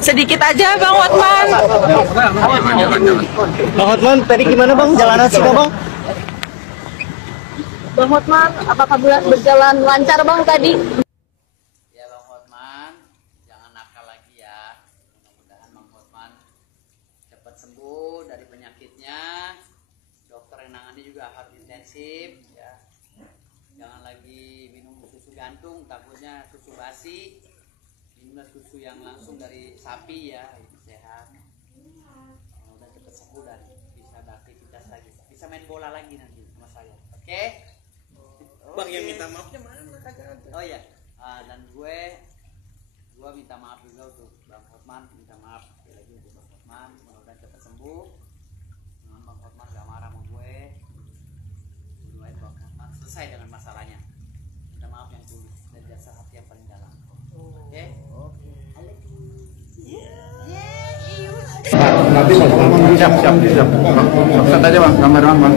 Sedikit aja Bang Hotman. Bang Hotman, tadi gimana Bang jalanan sih Bang? Bang Hotman, apakah berjalan lancar Bang tadi? Ya Bang Hotman, jangan nakal lagi ya. Mudah-mudahan Bang Hotman cepat sembuh dari penyakitnya. Dokter yang nangani juga harus intensif ya. Jangan lagi minum susu gantung, takutnya susu basi. Minumlah susu yang langsung dari sapi ya, itu sehat. Udah cepat sembuh dan bisa beraktivitas lagi. Bisa main bola lagi nanti sama saya. Oke? Bang, yang minta maafnya mana kagak ada. Oh ya, dan gue minta maaf juga untuk Bang Hotman, minta maaf lagi untuk Bang Hotman, mudah-mudahan cepat sembuh. Bang Hotman gak marah sama gue. Doain Bang Hotman selesai dengan masalahnya. Minta maaf yang tulus dan jasa hati yang paling dalam. Oke? Oke. Siap. Maksud aja Bang, gambar doang Bang.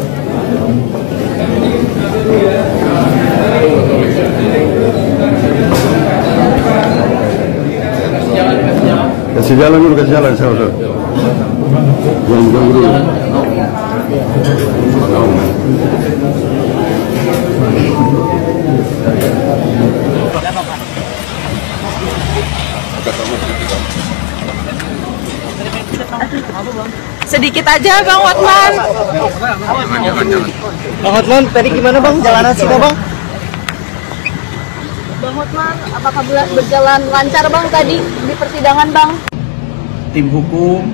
Kasih jalan dulu, saya udah. Jangan dulu. Sedikit aja Bang Hotman. Bang Hotman, tadi gimana Bang jalanan sih Bang? Bang Hotman, apakah berjalan lancar Bang tadi di persidangan Bang? Tim hukum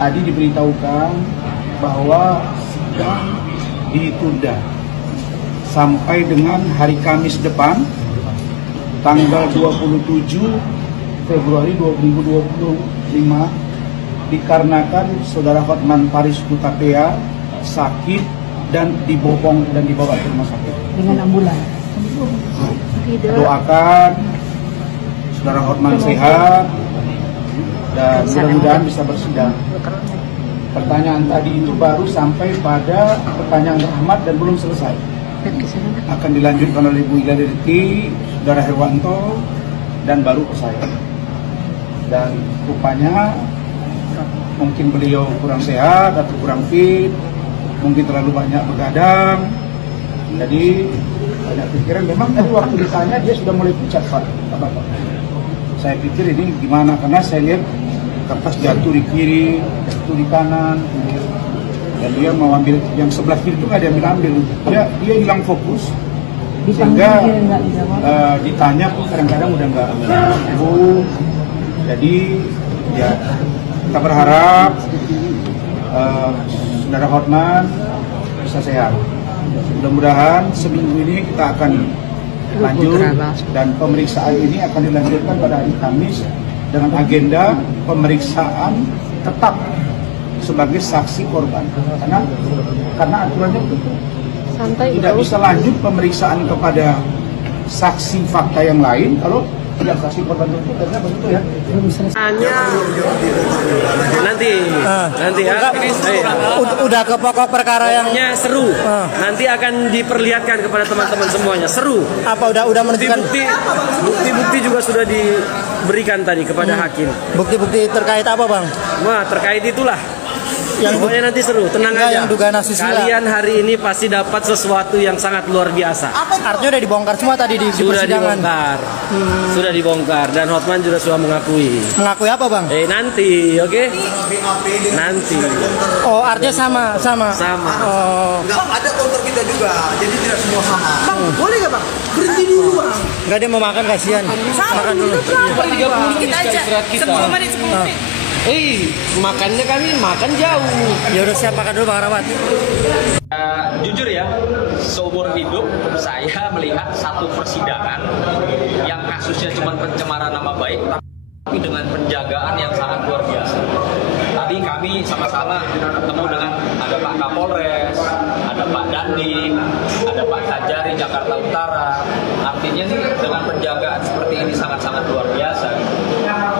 tadi diberitahukan bahwa sidang ditunda sampai dengan hari Kamis depan tanggal 27 Februari 2025 dikarenakan Saudara Hotman Paris Hutapea sakit dan dibopong dan dibawa ke rumah sakit Dengan ambulans. Doakan Saudara Hotman sehat dan mudah-mudahan bisa bersidang. Pertanyaan tadi itu baru sampai pada pertanyaan Rahmat dan belum selesai. Akan dilanjutkan oleh Bu Ila Dirti, Saudara Herwanto, dan baru ke saya. Dan rupanya mungkin beliau kurang sehat atau kurang fit, mungkin terlalu banyak begadang. Jadi banyak pikiran. Memang tadi waktu ditanya dia sudah mulai pucat Pak. Saya pikir ini gimana, karena saya lihat kertas jatuh di kiri, jatuh di kanan, dan dia mau ambil yang sebelah kiri itu nggak diambil. Dia hilang fokus, sehingga ditanya pun kadang-kadang udah nggak nyambung. Jadi ya kita berharap Saudara Hotman bisa sehat. Mudah-mudahan seminggu ini kita akan lanjut dan pemeriksaan ini akan dilanjutkan pada hari Kamis dengan agenda pemeriksaan tetap sebagai saksi korban karena aturannya begitu. Tidak bisa lanjut pemeriksaan kepada saksi fakta yang lain kalau tidak saksi korban itu, karena begitu ya. Nanti ya. Udah ke pokok perkara yang seru. Nanti akan diperlihatkan kepada teman-teman semuanya. Seru. Apa udah menentukan Bukti-bukti juga sudah diberikan tadi kepada hakim. Bukti-bukti terkait apa Bang? Wah, terkait itulah. Pokoknya nanti seru, tenang aja. Yang dugaan asusila. Kalian hari ini pasti dapat sesuatu yang sangat luar biasa. Artinya udah dibongkar semua tadi di persidangan. Sudah dibongkar dan Hotman juga sudah mengakui. Mengakui apa Bang? Nanti, oke? Nanti. Oh, artinya sama. Oh. Bang, ada counter kita juga, jadi tidak semua sama. Bang, boleh nggak Bang? Berhenti dulu Bang. Enggak, dia mau makan, kasihan. Makan dulu. Sedikit aja. 10 menit. Makannya kami makan jauh. Ya udah siap, makan dulu Bang Rahmat. Jujur ya, seumur hidup saya melihat satu persidangan yang kasusnya cuma pencemaran nama baik, tapi dengan penjagaan yang sangat luar biasa. Tadi kami sama-sama ketemu dengan ada Pak Kapolres, ada Pak Dandim, ada Pak Kajari Jakarta Utara. Artinya nih dengan penjagaan seperti ini sangat-sangat luar biasa.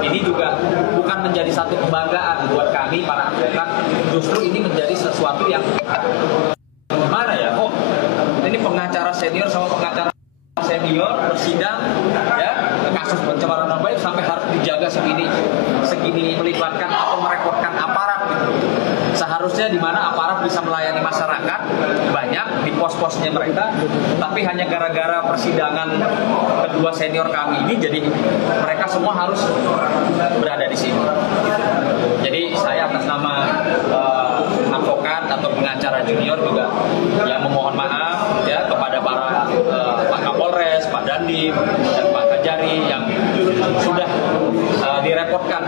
Ini juga bukan menjadi satu kebanggaan buat kami para advokat, justru ini menjadi sesuatu yang gimana ya? pengacara senior sama pengacara senior bersidang ya kasus pencemaran nama baik sampai harus dijaga segini melibatkan atau merepotkan aparat gitu. Seharusnya di mana aparat bisa melayani masyarakat banyak di pos-posnya mereka, tapi hanya gara-gara persidangan kedua senior kami ini jadi mereka semua harus berada di sini. Jadi saya atas nama advokat atau pengacara junior juga yang memohon maaf ya kepada para Pak Kapolres, Pak Dandim, dan Pak Kajari yang sudah direpotkan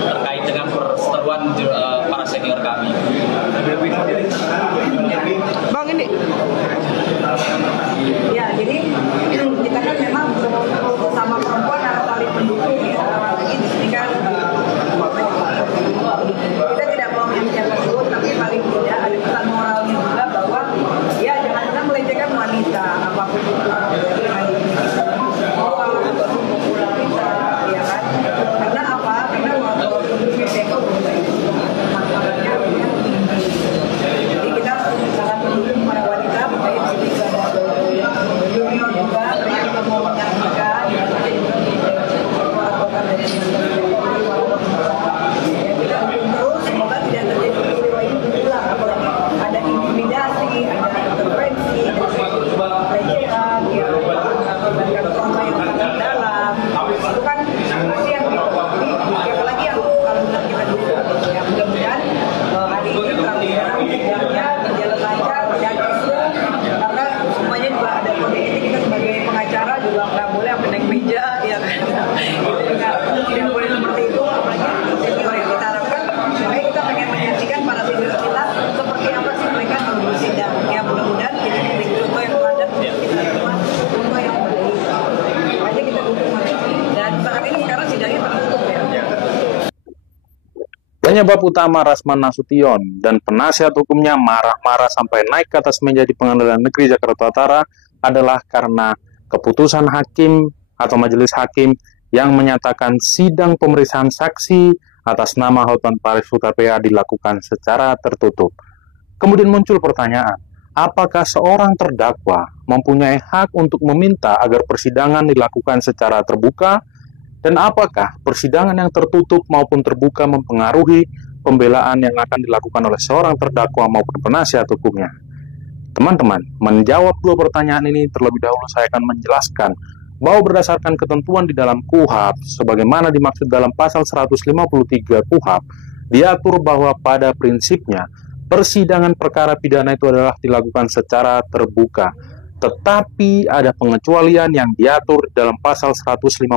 terkait dengan perseteruan para senior kami. Bang ini. Ya, jadi kita kan memang sama perempuan harus saling mendukung ya. Apalagi di sini kan kita tidak mau yang tersebut, tapi paling tidak ada pesan moralnya juga bahwa ya jangan pernah melecehkan wanita apapun itu. Ya kan? Karena apa? Karena waktu itu jadi kita sangat mendukung para wanita, makanya di sini ada junior juga, mereka mau menyaksikan, ada juga advokat dari kita dukung terus, semoga tidak terjadi peristiwa ini berulang, apalagi ada intimidasi, ada intervensi, ada pelecehan, ya, melibatkan trauma yang sangat dalam, itu kan kasihan gitu. Jadi apalagi yang kalau kita dukung, ya mudah-mudahan hari ini sidangnya berjalan lancar dan isu karena semuanya juga ada kode etik, kita sebagai pengacara juga nggak boleh sampai naik meja ya kan, itu juga tidak boleh seperti itu, apalagi senior yang kita harapkan. Makanya kita pengen menyaksikan para senior kita seperti apa sih mereka kalau bersidang ya, mudah-mudahan ini menjadi contoh yang padat untuk kita semua, contoh yang baik, makanya kita dukung mereka. Dan saat ini sekarang sidangnya tertutup ya. Penyebab utama Rasman Nasution dan penasihat hukumnya marah-marah sampai naik ke atas meja di Pengadilan Negeri Jakarta Utara adalah karena keputusan hakim atau majelis hakim yang menyatakan sidang pemeriksaan saksi atas nama Hotman Paris Hutapea dilakukan secara tertutup. Kemudian muncul pertanyaan, apakah seorang terdakwa mempunyai hak untuk meminta agar persidangan dilakukan secara terbuka? Dan apakah persidangan yang tertutup maupun terbuka mempengaruhi pembelaan yang akan dilakukan oleh seorang terdakwa maupun penasihat hukumnya? Teman-teman, menjawab dua pertanyaan ini terlebih dahulu saya akan menjelaskan bahwa berdasarkan ketentuan di dalam KUHP, sebagaimana dimaksud dalam pasal 153 KUHP, diatur bahwa pada prinsipnya persidangan perkara pidana itu adalah dilakukan secara terbuka. Tetapi ada pengecualian yang diatur dalam pasal 153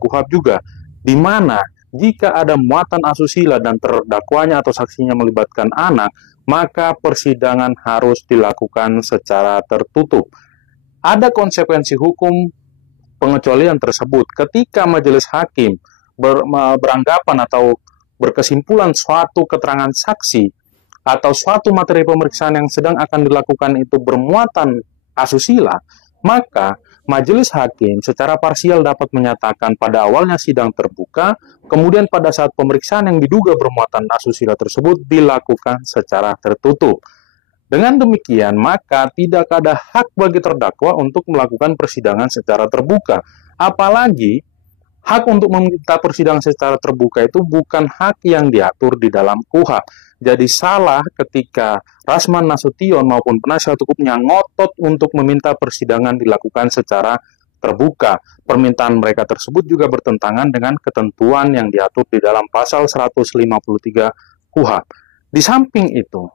KUHP juga, di mana jika ada muatan asusila dan terdakwanya atau saksinya melibatkan anak, maka persidangan harus dilakukan secara tertutup. Ada konsekuensi hukum pengecualian tersebut ketika majelis hakim beranggapan atau berkesimpulan suatu keterangan saksi atau suatu materi pemeriksaan yang sedang akan dilakukan itu bermuatan asusila, maka majelis hakim secara parsial dapat menyatakan pada awalnya sidang terbuka, kemudian pada saat pemeriksaan yang diduga bermuatan asusila tersebut dilakukan secara tertutup. Dengan demikian, maka tidak ada hak bagi terdakwa untuk melakukan persidangan secara terbuka. Apalagi, hak untuk meminta persidangan secara terbuka itu bukan hak yang diatur di dalam KUHP. Jadi salah ketika Rasman Nasution maupun penasihat hukumnya ngotot untuk meminta persidangan dilakukan secara terbuka. Permintaan mereka tersebut juga bertentangan dengan ketentuan yang diatur di dalam pasal 153 KUHP. Di samping itu,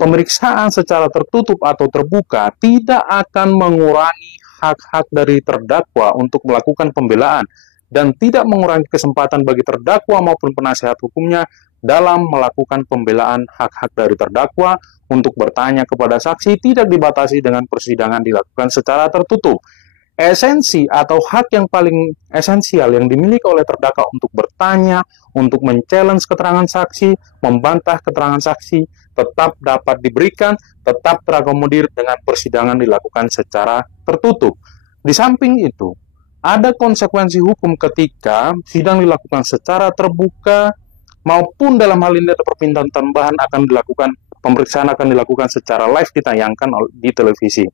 pemeriksaan secara tertutup atau terbuka tidak akan mengurangi hak-hak dari terdakwa untuk melakukan pembelaan dan tidak mengurangi kesempatan bagi terdakwa maupun penasihat hukumnya dalam melakukan pembelaan hak-hak dari terdakwa untuk bertanya kepada saksi tidak dibatasi dengan persidangan dilakukan secara tertutup. Esensi atau hak yang paling esensial yang dimiliki oleh terdakwa untuk bertanya, untuk men-challenge keterangan saksi, membantah keterangan saksi, tetap dapat diberikan, tetap terakomodir dengan persidangan dilakukan secara tertutup. Di samping itu, ada konsekuensi hukum ketika sidang dilakukan secara terbuka, maupun dalam hal ini ada permintaan tambahan akan dilakukan pemeriksaan akan dilakukan secara live ditayangkan di televisi.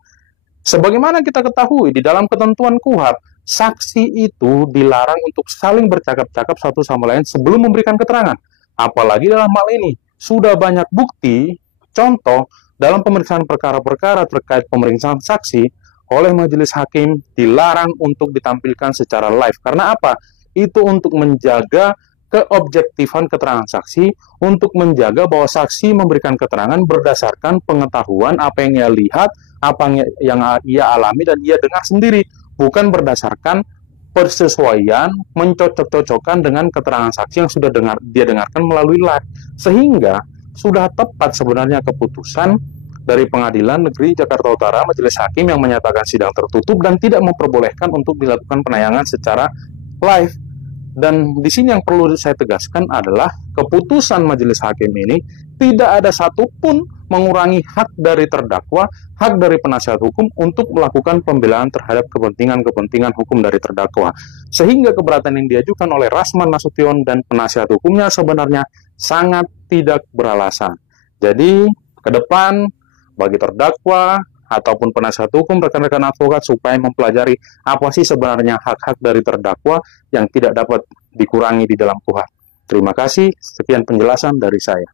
Sebagaimana kita ketahui, di dalam ketentuan KUHP, saksi itu dilarang untuk saling bercakap-cakap satu sama lain sebelum memberikan keterangan. Apalagi dalam hal ini, sudah banyak bukti, contoh, dalam pemeriksaan perkara-perkara terkait pemeriksaan saksi, oleh majelis hakim dilarang untuk ditampilkan secara live. Karena apa? Itu untuk menjaga keobjektifan keterangan saksi, untuk menjaga bahwa saksi memberikan keterangan berdasarkan pengetahuan apa yang ia lihat, apa yang ia alami dan ia dengar sendiri, bukan berdasarkan persesuaian, mencocok-cocokkan dengan keterangan saksi yang sudah dia dengarkan melalui live. Sehingga sudah tepat sebenarnya keputusan dari Pengadilan Negeri Jakarta Utara Majelis Hakim yang menyatakan sidang tertutup dan tidak memperbolehkan untuk dilakukan penayangan secara live. Dan di sini yang perlu saya tegaskan adalah keputusan majelis hakim ini tidak ada satupun mengurangi hak dari terdakwa, hak dari penasihat hukum untuk melakukan pembelaan terhadap kepentingan-kepentingan hukum dari terdakwa. Sehingga keberatan yang diajukan oleh Rasman Nasution dan penasihat hukumnya sebenarnya sangat tidak beralasan. Jadi, ke depan bagi terdakwa ataupun penasihat hukum, rekan-rekan advokat supaya mempelajari apa sih sebenarnya hak-hak dari terdakwa yang tidak dapat dikurangi di dalam KUHP. Terima kasih, sekian penjelasan dari saya.